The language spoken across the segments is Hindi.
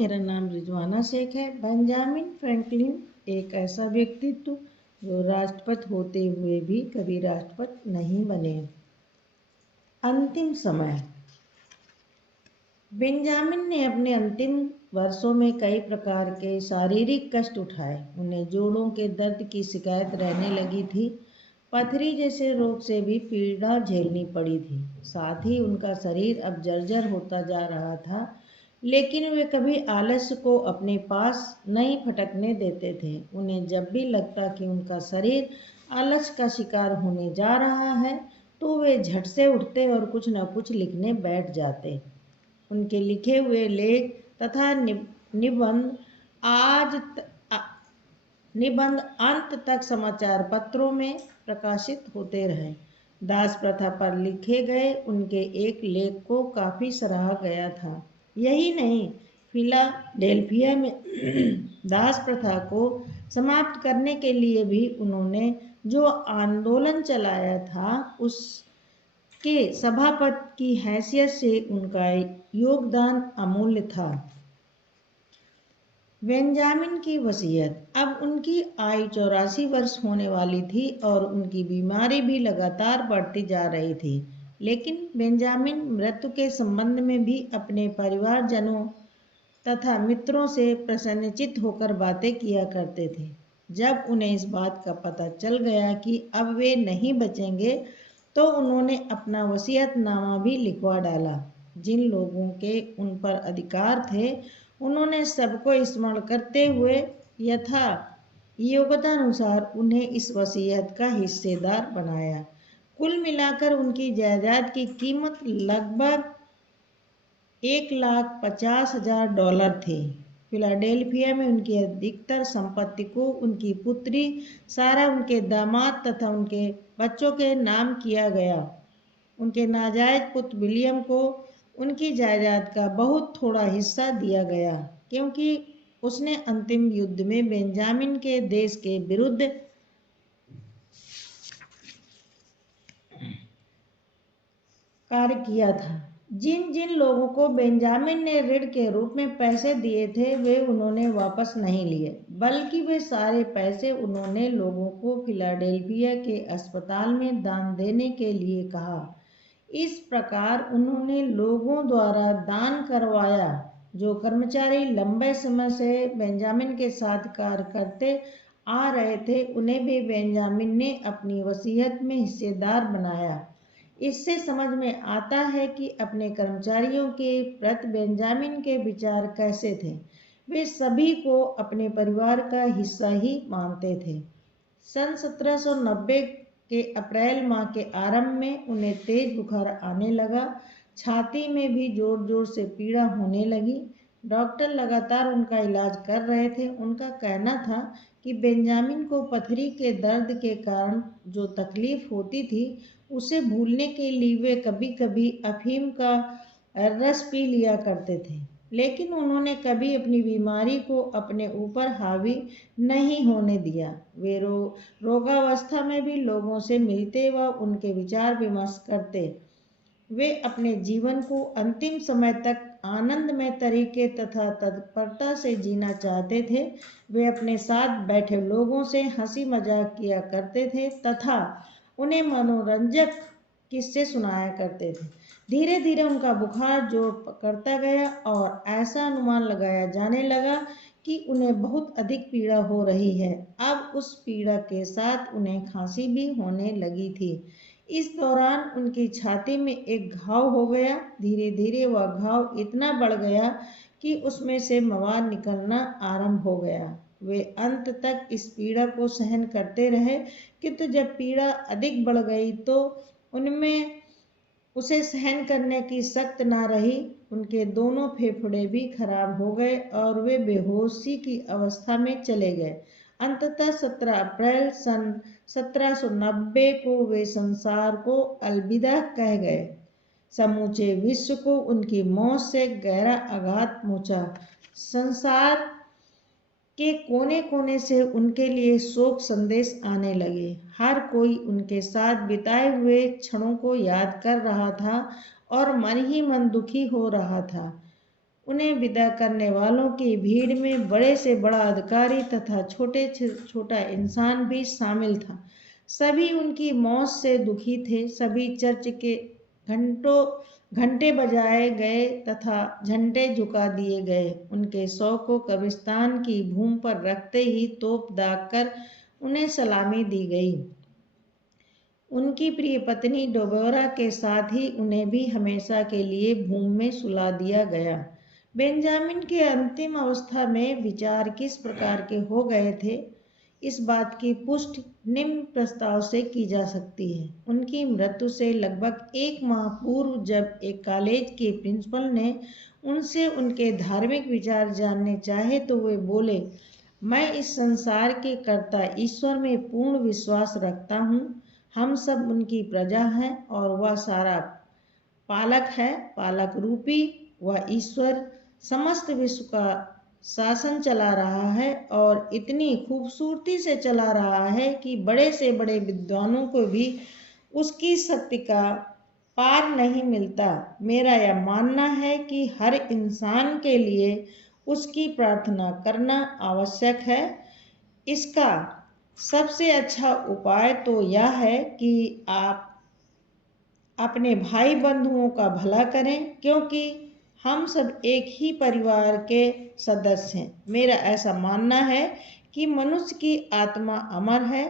मेरा नाम रिजवाना शेख है। बेंजामिन फ्रैंकलिन एक ऐसा व्यक्तित्व जो राष्ट्रपति होते हुए भी कभी राष्ट्रपति नहीं बने। अंतिम समय। बेंजामिन ने अपने अंतिम वर्षों में कई प्रकार के शारीरिक कष्ट उठाए। उन्हें जोड़ों के दर्द की शिकायत रहने लगी थी। पथरी जैसे रोग से भी पीड़ा झेलनी पड़ी थी। साथ ही उनका शरीर अब जर्जर होता जा रहा था, लेकिन वे कभी आलस्य को अपने पास नहीं फटकने देते थे। उन्हें जब भी लगता कि उनका शरीर आलस्य का शिकार होने जा रहा है, तो वे झट से उठते और कुछ न कुछ लिखने बैठ जाते। उनके लिखे हुए लेख तथा निबंध अंत तक समाचार पत्रों में प्रकाशित होते रहे। दास प्रथा पर लिखे गए उनके एक लेख को काफ़ी सराहा गया था। यही नहीं, फिलाडेल्फिया में दास प्रथा को समाप्त करने के लिए भी उन्होंने जो आंदोलन चलाया था, उसके सभापति की हैसियत से उनका योगदान अमूल्य था। बेंजामिन की वसीयत। अब उनकी आयु 84 वर्ष होने वाली थी और उनकी बीमारी भी लगातार बढ़ती जा रही थी। लेकिन बेंजामिन मृत्यु के संबंध में भी अपने परिवारजनों तथा मित्रों से प्रसन्नचित्त होकर बातें किया करते थे। जब उन्हें इस बात का पता चल गया कि अब वे नहीं बचेंगे, तो उन्होंने अपना वसीयतनामा भी लिखवा डाला। जिन लोगों के उन पर अधिकार थे, उन्होंने सबको स्मरण करते हुए यथा योग्यतानुसार उन्हें इस वसीयत का हिस्सेदार बनाया। कुल मिलाकर उनकी जायदाद की कीमत लगभग $1,50,000 थी। फिलाडेल्फिया में उनकी अधिकतर संपत्ति को उनकी पुत्री सारा, उनके दामाद तथा उनके बच्चों के नाम किया गया। उनके नाजायज पुत्र विलियम को उनकी जायदाद का बहुत थोड़ा हिस्सा दिया गया, क्योंकि उसने अंतिम युद्ध में बेंजामिन के देश के विरुद्ध कार्य किया था। जिन जिन लोगों को बेंजामिन ने ऋण के रूप में पैसे दिए थे, वे उन्होंने वापस नहीं लिए, बल्कि वे सारे पैसे उन्होंने लोगों को फिलाडेल्फिया के अस्पताल में दान देने के लिए कहा। इस प्रकार उन्होंने लोगों द्वारा दान करवाया। जो कर्मचारी लंबे समय से बेंजामिन के साथ कार्य करते आ रहे थे, उन्हें भी बेंजामिन ने अपनी वसीयत में हिस्सेदार बनाया। इससे समझ में आता है कि अपने कर्मचारियों के प्रति बेंजामिन के विचार कैसे थे। वे सभी को अपने परिवार का हिस्सा ही मानते थे। सन 1790 के अप्रैल माह के आरंभ में उन्हें तेज बुखार आने लगा। छाती में भी जोर जोर से पीड़ा होने लगी। डॉक्टर लगातार उनका इलाज कर रहे थे। उनका कहना था कि बेंजामिन को पथरी के दर्द के कारण जो तकलीफ होती थी, उसे भूलने के लिए वे कभी कभी अफीम का रस पी लिया करते थे, लेकिन उन्होंने कभी अपनी बीमारी को अपने ऊपर हावी नहीं होने दिया। वे रोगावस्था में भी लोगों से मिलते व उनके विचार विमर्श करते। वे अपने जीवन को अंतिम समय तक आनंदमय तरीके तथा तत्परता से जीना चाहते थे। वे अपने साथ बैठे लोगों से हंसी मजाक किया करते थे तथा उन्हें मनोरंजक किस्से सुनाया करते थे। धीरे धीरे उनका बुखार जोर पकड़ता गया और ऐसा अनुमान लगाया जाने लगा कि उन्हें बहुत अधिक पीड़ा हो रही है। अब उस पीड़ा के साथ उन्हें खांसी भी होने लगी थी। इस दौरान उनकी छाती में एक घाव हो गया। धीरे धीरे वह घाव इतना बढ़ गया कि उसमें से मवाद निकलना आरंभ हो गया। वे अंत तक इस पीड़ा को सहन करते रहे, किंतु जब पीड़ा अधिक बढ़ गई तो उनमें उसे सहन करने की शक्ति न रही। उनके दोनों फेफड़े भी खराब हो गए और वे बेहोशी की अवस्था में चले गए। अंततः 17 अप्रैल सन 1790 को वे संसार को अलविदा कह गए। समूचे विश्व को उनकी मौत से गहरा आघात पहुंचा। संसार के कोने कोने से उनके लिए शोक संदेश आने लगे। हर कोई उनके साथ बिताए हुए क्षणों को याद कर रहा था और मन ही मन दुखी हो रहा था। उन्हें विदा करने वालों की भीड़ में बड़े से बड़ा अधिकारी तथा छोटे से छोटा इंसान भी शामिल था। सभी उनकी मौत से दुखी थे। सभी चर्च के घंटे बजाए गए तथा झंडे झुका दिए गए। उनके शव को कब्रिस्तान की भूमि पर रखते ही तोप दागकर उन्हें सलामी दी गई। उनकी प्रिय पत्नी डोबोरा के साथ ही उन्हें भी हमेशा के लिए भूमि में सुला दिया गया। बेंजामिन के अंतिम अवस्था में विचार किस प्रकार के हो गए थे, इस बात की पुष्टि निम्न प्रस्ताव से की जा सकती है। उनकी मृत्यु से लगभग 1 माह पूर्व जब एक कॉलेज के प्रिंसिपल ने उनसे उनके धार्मिक विचार जानने चाहे तो वे बोले, मैं इस संसार के कर्ता ईश्वर में पूर्ण विश्वास रखता हूँ। हम सब उनकी प्रजा हैं और वह सारा पालक है। पालक रूपी वह ईश्वर समस्त विश्व का शासन चला रहा है और इतनी खूबसूरती से चला रहा है कि बड़े से बड़े विद्वानों को भी उसकी शक्ति का पार नहीं मिलता। मेरा यह मानना है कि हर इंसान के लिए उसकी प्रार्थना करना आवश्यक है। इसका सबसे अच्छा उपाय तो यह है कि आप अपने भाई बंधुओं का भला करें, क्योंकि हम सब एक ही परिवार के सदस्य हैं। मेरा ऐसा मानना है कि मनुष्य की आत्मा अमर है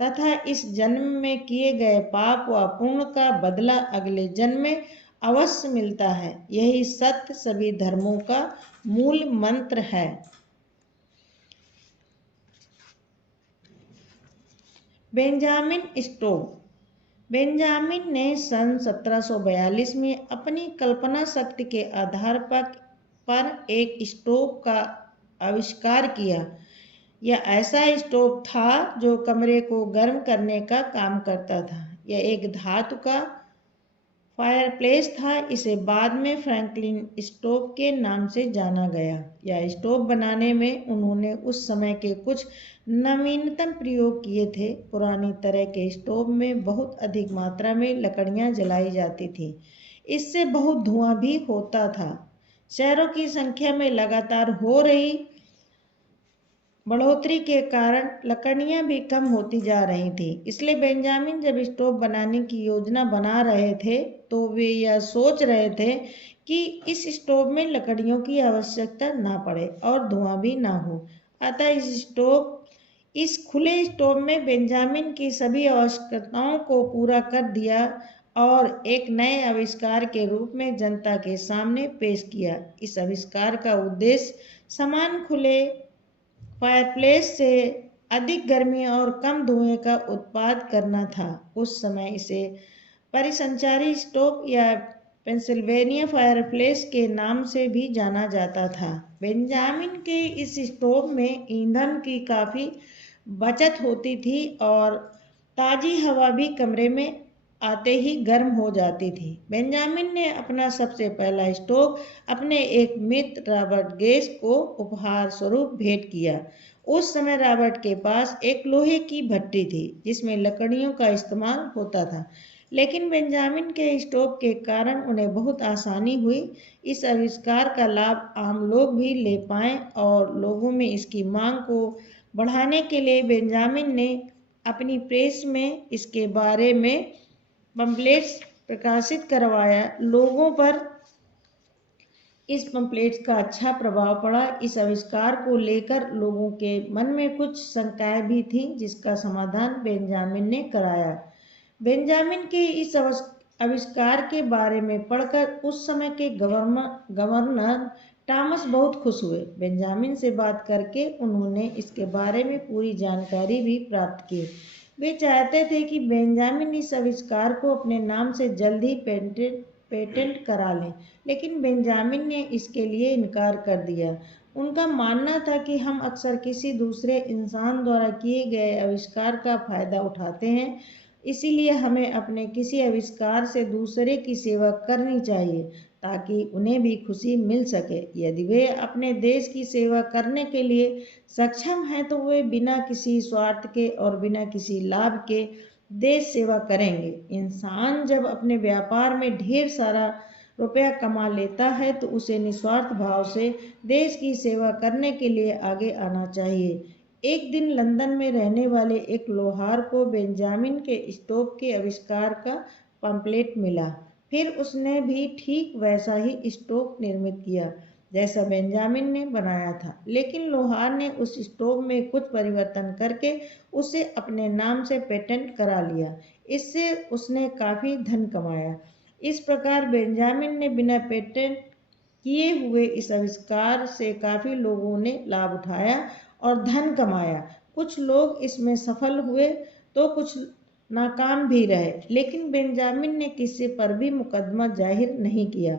तथा इस जन्म में किए गए पाप व पुण्य का बदला अगले जन्म में अवश्य मिलता है। यही सत्य सभी धर्मों का मूल मंत्र है। Benjamin stove. बेंजामिन ने सन 1742 में अपनी कल्पना शक्ति के आधार पर एक स्टोव का आविष्कार किया। यह ऐसा स्टोव था जो कमरे को गर्म करने का काम करता था। यह एक धातु का फायरप्लेस था। इसे बाद में फ्रैंकलिन स्टोव के नाम से जाना गया। यह स्टोव बनाने में उन्होंने उस समय के कुछ नवीनतम प्रयोग किए थे। पुरानी तरह के स्टोव में बहुत अधिक मात्रा में लकड़ियां जलाई जाती थी। इससे बहुत धुआं भी होता था। शहरों की संख्या में लगातार हो रही बढ़ोतरी के कारण लकड़ियां भी कम होती जा रही थी। इसलिए बेंजामिन जब स्टोव बनाने की योजना बना रहे थे तो वे यह सोच रहे थे कि इस स्टोव में लकड़ियों की आवश्यकता ना पड़े और धुआं भी ना हो। अतः इस खुले स्टोव में बेंजामिन की सभी आवश्यकताओं को पूरा कर दिया और एक नए आविष्कार के रूप में जनता के सामने पेश किया। इस आविष्कार का उद्देश्य समान खुले फायरप्लेस से अधिक गर्मी और कम धुएं का उत्पाद करना था। उस समय इसे परिसंचारी स्टोव या पेंसिल्वेनिया फायरप्लेस के नाम से भी जाना जाता था। बेंजामिन के इस स्टोव में ईंधन की काफ़ी बचत होती थी और ताज़ी हवा भी कमरे में आते ही गर्म हो जाती थी। बेंजामिन ने अपना सबसे पहला स्टोव अपने एक मित्र रॉबर्ट गेज को उपहार स्वरूप भेंट किया। उस समय रॉबर्ट के पास एक लोहे की भट्टी थी जिसमें लकड़ियों का इस्तेमाल होता था, लेकिन बेंजामिन के स्टोव के कारण उन्हें बहुत आसानी हुई। इस आविष्कार का लाभ आम लोग भी ले पाएं और लोगों में इसकी मांग को बढ़ाने के लिए बेंजामिन ने अपनी प्रेस में इसके बारे में पम्पलेट्स प्रकाशित करवाया। लोगों पर इस पम्पलेट्स का अच्छा प्रभाव पड़ा। इस आविष्कार को लेकर लोगों के मन में कुछ शंकाएं भी थीं, जिसका समाधान बेंजामिन ने कराया। बेंजामिन के इस आविष्कार के बारे में पढ़कर उस समय के गवर्नर टॉमस बहुत खुश हुए। बेंजामिन से बात करके उन्होंने इसके बारे में पूरी जानकारी भी प्राप्त की। वे चाहते थे कि बेंजामिन इस आविष्कार को अपने नाम से जल्द ही पेटेंट करा लें, लेकिन बेंजामिन ने इसके लिए इनकार कर दिया। उनका मानना था कि हम अक्सर किसी दूसरे इंसान द्वारा किए गए आविष्कार का फायदा उठाते हैं, इसीलिए हमें अपने किसी आविष्कार से दूसरे की सेवा करनी चाहिए ताकि उन्हें भी खुशी मिल सके। यदि वे अपने देश की सेवा करने के लिए सक्षम हैं तो वे बिना किसी स्वार्थ के और बिना किसी लाभ के देश सेवा करेंगे। इंसान जब अपने व्यापार में ढेर सारा रुपया कमा लेता है तो उसे निस्वार्थ भाव से देश की सेवा करने के लिए आगे आना चाहिए। एक दिन लंदन में रहने वाले एक लोहार को बेंजामिन के स्टोव के आविष्कार का पम्पलेट मिला। फिर उसने भी ठीक वैसा ही स्टोव निर्मित किया जैसा बेंजामिन ने बनाया था, लेकिन लोहार ने उस स्टोव में कुछ परिवर्तन करके उसे अपने नाम से पेटेंट करा लिया। इससे उसने काफ़ी धन कमाया। इस प्रकार बेंजामिन ने बिना पेटेंट किए हुए इस आविष्कार से काफ़ी लोगों ने लाभ उठाया और धन कमाया। कुछ लोग इसमें सफल हुए तो कुछ नाकाम भी रहे, लेकिन बेंजामिन ने किसी पर भी मुकदमा जाहिर नहीं किया,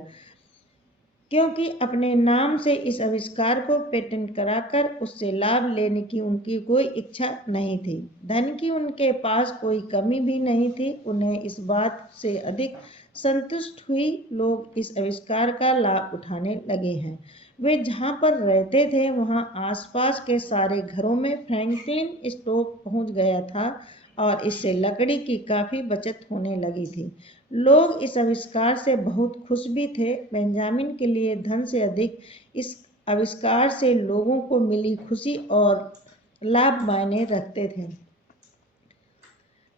क्योंकि अपने नाम से इस आविष्कार को पेटेंट कराकर उससे लाभ लेने की उनकी कोई इच्छा नहीं थी। धन की उनके पास कोई कमी भी नहीं थी। उन्हें इस बात से अधिक संतुष्ट हुई लोग इस आविष्कार का लाभ उठाने लगे हैं। वे जहाँ पर रहते थे वहाँ आसपास के सारे घरों में फ्रैंकलिन स्टोव पहुँच गया था और इससे लकड़ी की काफ़ी बचत होने लगी थी। लोग इस आविष्कार से बहुत खुश भी थे। बेंजामिन के लिए धन से अधिक इस आविष्कार से लोगों को मिली खुशी और लाभ मायने रखते थे।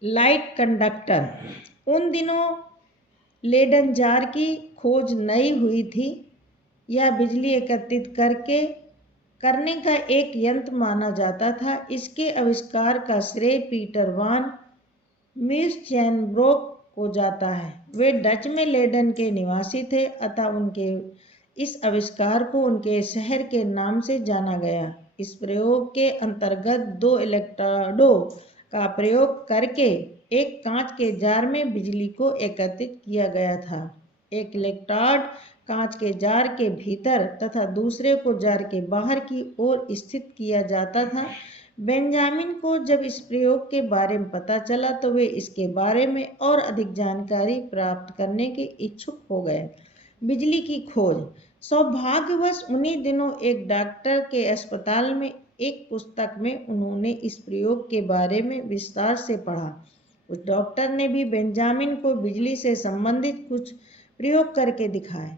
Light conductor. उन दिनों लेडन जार की खोज नई हुई थी। यह बिजली एकत्रित करने का एक यंत्र माना जाता था। इसके आविष्कार का श्रेय पीटर वान मीर्स्चेनब्रोक को जाता है। वे डच में लेडन के निवासी थे, अतः उनके इस आविष्कार को उनके शहर के नाम से जाना गया। इस प्रयोग के अंतर्गत 2 इलेक्ट्रोडों का प्रयोग करके एक कांच के जार में बिजली को एकत्रित किया गया था। एक इलेक्ट्रोड कांच के जार के भीतर तथा दूसरे को जार के बाहर की ओर स्थित किया जाता था। बेंजामिन को जब इस प्रयोग के बारे में पता चला तो वे इसके बारे में और अधिक जानकारी प्राप्त करने के इच्छुक हो गए। बिजली की खोज। सौभाग्यवश उन्हीं दिनों एक डॉक्टर के अस्पताल में एक पुस्तक में उन्होंने इस प्रयोग के बारे में विस्तार से पढ़ा। उस डॉक्टर ने भी बेंजामिन को बिजली से संबंधित कुछ प्रयोग करके दिखाए,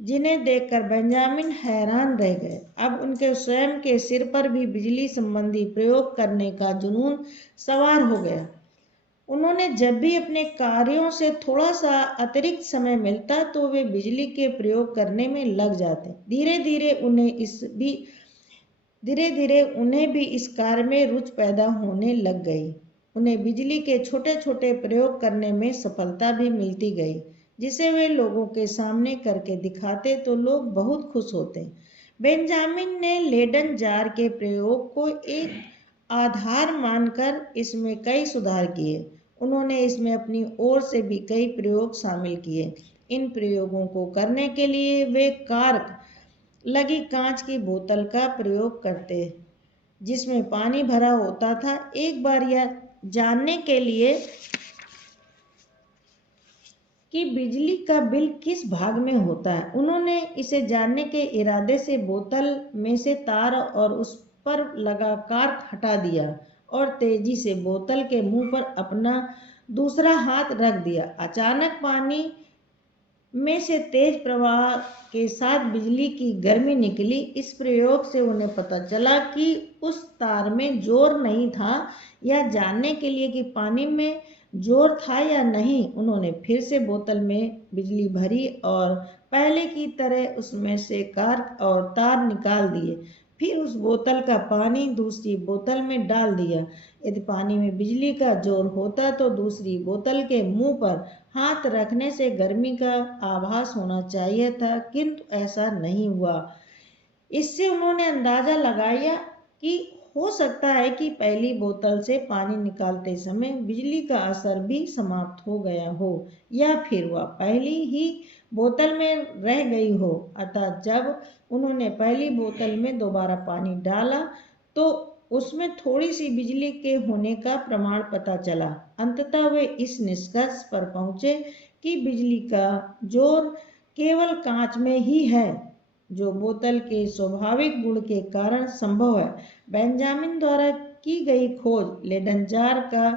जिन्हें देखकर बेंजामिन हैरान रह गए। अब उनके स्वयं के सिर पर भी बिजली संबंधी प्रयोग करने का जुनून सवार हो गया। उन्होंने जब भी अपने कार्यों से थोड़ा सा अतिरिक्त समय मिलता तो वे बिजली के प्रयोग करने में लग जाते। धीरे धीरे उन्हें भी इस कार्य में रुचि पैदा होने लग गई। उन्हें बिजली के छोटे छोटे प्रयोग करने में सफलता भी मिलती गई, जिसे वे लोगों के सामने करके दिखाते तो लोग बहुत खुश होते। बेंजामिन ने लेडन जार के प्रयोग को एक आधार मानकर इसमें कई सुधार किए। उन्होंने इसमें अपनी ओर से भी कई प्रयोग शामिल किए। इन प्रयोगों को करने के लिए वे कार्क लगी कांच की बोतल का प्रयोग करते, जिसमें पानी भरा होता था। एक बार यह जानने के लिए कि बिजली का बिल किस भाग में होता है, उन्होंने इसे जानने के इरादे से बोतल में से तार और उस पर लगा कार्क हटा दिया और तेजी से बोतल के मुंह पर अपना दूसरा हाथ रख दिया। अचानक पानी में से तेज प्रवाह के साथ बिजली की गर्मी निकली। इस प्रयोग से उन्हें पता चला कि उस तार में जोर नहीं था। यह जानने के लिए कि पानी में जोर था या नहीं, उन्होंने फिर से बोतल में बिजली भरी और पहले की तरह उसमें से कार्क और तार निकाल दिए। फिर उस बोतल का पानी दूसरी बोतल में डाल दिया। यदि पानी में बिजली का जोर होता तो दूसरी बोतल के मुंह पर हाथ रखने से गर्मी का आभास होना चाहिए था, किंतु ऐसा नहीं हुआ। इससे उन्होंने अंदाजा लगाया कि हो सकता है कि पहली बोतल से पानी निकालते समय बिजली का असर भी समाप्त हो गया हो, या फिर वह पहली ही बोतल में रह गई हो। अतः जब उन्होंने पहली बोतल में दोबारा पानी डाला तो उसमें थोड़ी सी बिजली के होने का प्रमाण पता चला। अंततः वे इस निष्कर्ष पर पहुंचे कि बिजली का जोर केवल कांच में ही है, जो बोतल के स्वाभाविक गुण के कारण संभव है। बेंजामिन द्वारा की गई खोज लेडन जार का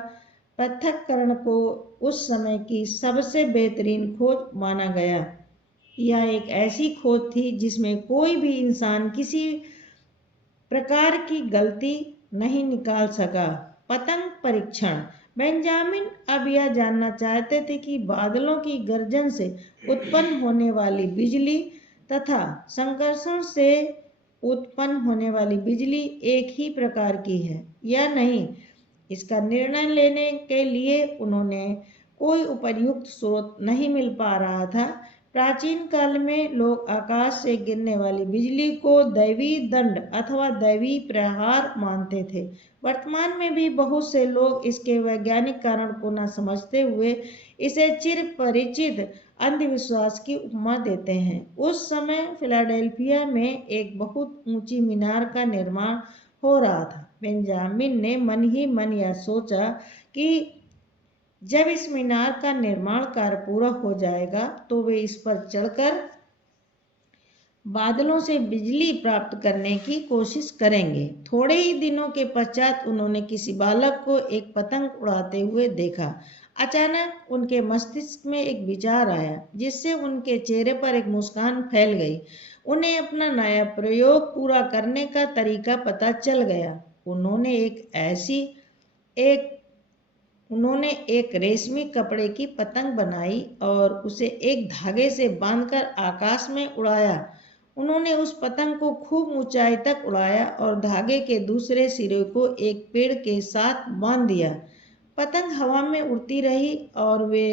पृथक्करण को उस समय की सबसे बेहतरीन खोज माना गया। यह एक ऐसी खोज थी जिसमें कोई भी इंसान किसी प्रकार की गलती नहीं निकाल सका। पतंग परीक्षण। बेंजामिन अब यह जानना चाहते थे कि बादलों की गर्जन से उत्पन्न होने वाली बिजली तथा संकर्षण से उत्पन्न होने वाली बिजली एक ही प्रकार की है या नहीं। इसका निर्णय लेने के लिए उन्होंने कोई उपयुक्त स्रोत नहीं मिल पा रहा था। प्राचीन काल में लोग आकाश से गिरने वाली बिजली को दैवी दंड अथवा दैवी प्रहार मानते थे। वर्तमान में भी बहुत से लोग इसके वैज्ञानिक कारण को न समझते हुए इसे चिर परिचित अंधविश्वास की उपमा देते हैं। उस समय फिलाडेल्फिया में एक बहुत ऊंची मीनार का निर्माण हो रहा था। बेंजामिन ने मन ही मन यह सोचा कि जब इस मीनार का निर्माण कार्य पूरा हो जाएगा तो वे इस पर चढ़कर बादलों से बिजली प्राप्त करने की कोशिश करेंगे। थोड़े ही दिनों के पश्चात उन्होंने किसी बालक को एक पतंग उड़ाते हुए देखा। अचानक उनके मस्तिष्क में एक विचार आया जिससे उनके चेहरे पर एक मुस्कान फैल गई। उन्हें अपना नया प्रयोग पूरा करने का तरीका पता चल गया। उन्होंने एक रेशमी कपड़े की पतंग बनाई और उसे एक धागे से बांधकर आकाश में उड़ाया। उन्होंने उस पतंग को खूब ऊंचाई तक उड़ाया और धागे के दूसरे सिरे को एक पेड़ के साथ बांध दिया। पतंग हवा में उड़ती रही और वे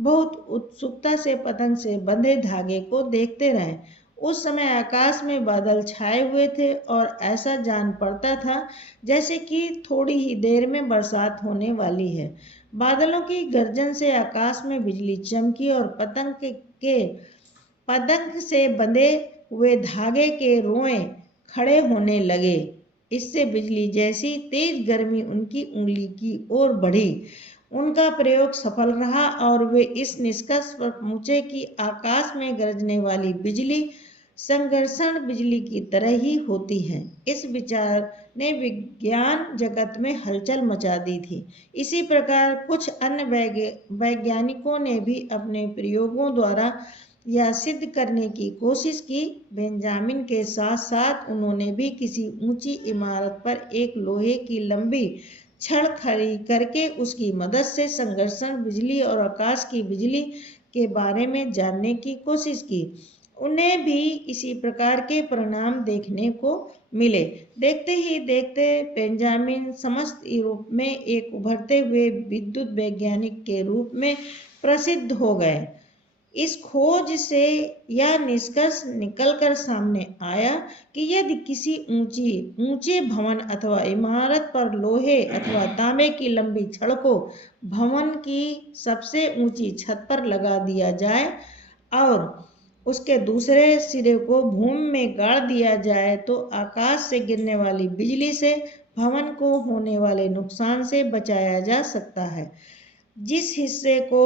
बहुत उत्सुकता से पतंग से बंधे धागे को देखते रहे। उस समय आकाश में बादल छाए हुए थे और ऐसा जान पड़ता था जैसे कि थोड़ी ही देर में बरसात होने वाली है। बादलों की गर्जन से आकाश में बिजली चमकी और पतंग से बंधे हुए धागे के रोए खड़े होने लगे। इससे बिजली जैसी तेज गर्मी उनकी उंगली की ओर बढ़ी। उनका प्रयोग सफल रहा और वे इस निष्कर्ष पर पहुंचे कि आकाश में गरजने वाली बिजली संघर्षण बिजली की तरह ही होती है। इस विचार ने विज्ञान जगत में हलचल मचा दी थी। इसी प्रकार कुछ अन्य वैज्ञानिकों ने भी अपने प्रयोगों द्वारा यह सिद्ध करने की कोशिश की। बेंजामिन के साथ साथ उन्होंने भी किसी ऊंची इमारत पर एक लोहे की लंबी छड़ खड़ी करके उसकी मदद से संघर्षण बिजली और आकाश की बिजली के बारे में जानने की कोशिश की। उन्हें भी इसी प्रकार के परिणाम देखने को मिले। देखते ही देखते बेंजामिन समस्त यूरोप में एक उभरते हुए विद्युत वैज्ञानिक के रूप में प्रसिद्ध हो गए। इस खोज से यह निष्कर्ष निकलकर सामने आया कि यदि किसी ऊंचे भवन अथवा इमारत पर लोहे अथवा तांबे की लंबी छड़ को भवन की सबसे ऊंची छत पर लगा दिया जाए और उसके दूसरे सिरे को भूमि में गाड़ दिया जाए तो आकाश से गिरने वाली बिजली से भवन को होने वाले नुकसान से बचाया जा सकता है। जिस हिस्से को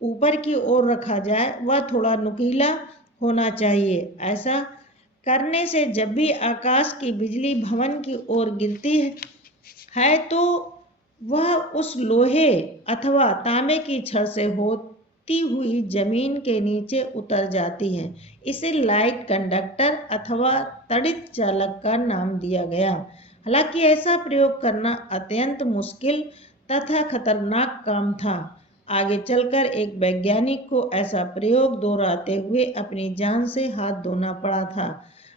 ऊपर की ओर रखा जाए वह थोड़ा नुकीला होना चाहिए। ऐसा करने से जब भी आकाश की बिजली भवन की ओर गिरती है तो वह उस लोहे अथवा तांबे की छड़ से होती हुई जमीन के नीचे उतर जाती है। इसे लाइट कंडक्टर अथवा तड़ित चालक का नाम दिया गया। हालांकि ऐसा प्रयोग करना अत्यंत मुश्किल तथा खतरनाक काम था। आगे चलकर एक वैज्ञानिक को ऐसा प्रयोग दोहराते हुए अपनी जान से हाथ धोना पड़ा था।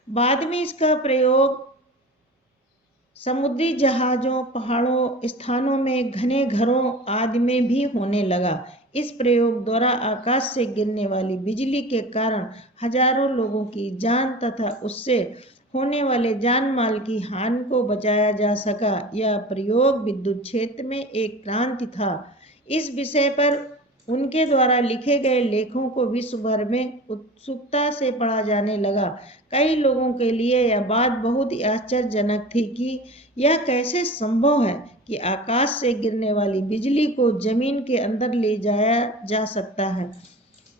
बाद में इसका प्रयोग समुद्री जहाजों, पहाड़ों, स्थानों में, घने घरों आदि में भी होने लगा। इस प्रयोग द्वारा आकाश से गिरने वाली बिजली के कारण हजारों लोगों की जान तथा उससे होने वाले जान माल की हानि को बचाया जा सका। यह प्रयोग विद्युत क्षेत्र में एक क्रांति था। इस विषय पर उनके द्वारा लिखे गए लेखों को विश्व भर में उत्सुकता से पढ़ा जाने लगा। कई लोगों के लिए यह बात बहुत ही आश्चर्यजनक थी कि यह कैसे संभव है कि आकाश से गिरने वाली बिजली को जमीन के अंदर ले जाया जा सकता है।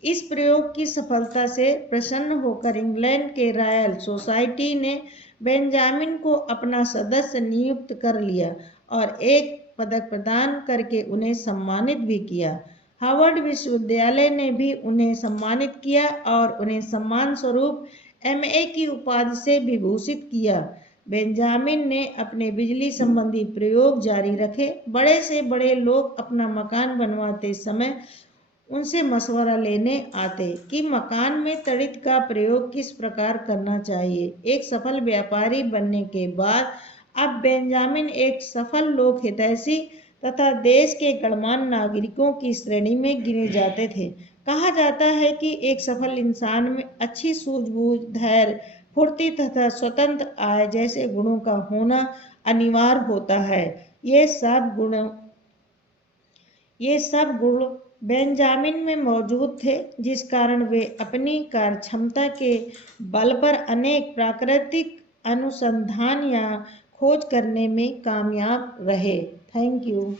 इस प्रयोग की सफलता से प्रसन्न होकर इंग्लैंड के रॉयल सोसाइटी ने बेंजामिन को अपना सदस्य नियुक्त कर लिया और एक पदक प्रदान करके उन्हें सम्मानित भी किया। हार्वर्ड विश्वविद्यालय ने भी उन्हें सम्मानित किया और उन्हें सम्मान स्वरूप MA की उपाधि से विभूषित किया। बेंजामिन ने अपने बिजली संबंधी प्रयोग जारी रखे। बड़े से बड़े लोग अपना मकान बनवाते समय उनसे मशवरा लेने आते कि मकान में तड़ित का प्रयोग किस प्रकार करना चाहिए। एक सफल व्यापारी बनने के बाद अब बेंजामिन एक सफल लोक हितैषी तथा देश के गणमान्य नागरिकों की श्रेणी में गिने जाते थे। कहा जाता है कि एक सफल इंसान में अच्छी सूझबूझ, धैर्य, फुर्ती तथा स्वतंत्र आय जैसे गुणों का होना अनिवार्य होता है। ये सब गुण बेंजामिन में मौजूद थे, जिस कारण वे अपनी कार्यक्षमता के बल पर अनेक प्राकृतिक अनुसंधान या खोज करने में कामयाब रहे। Thank you.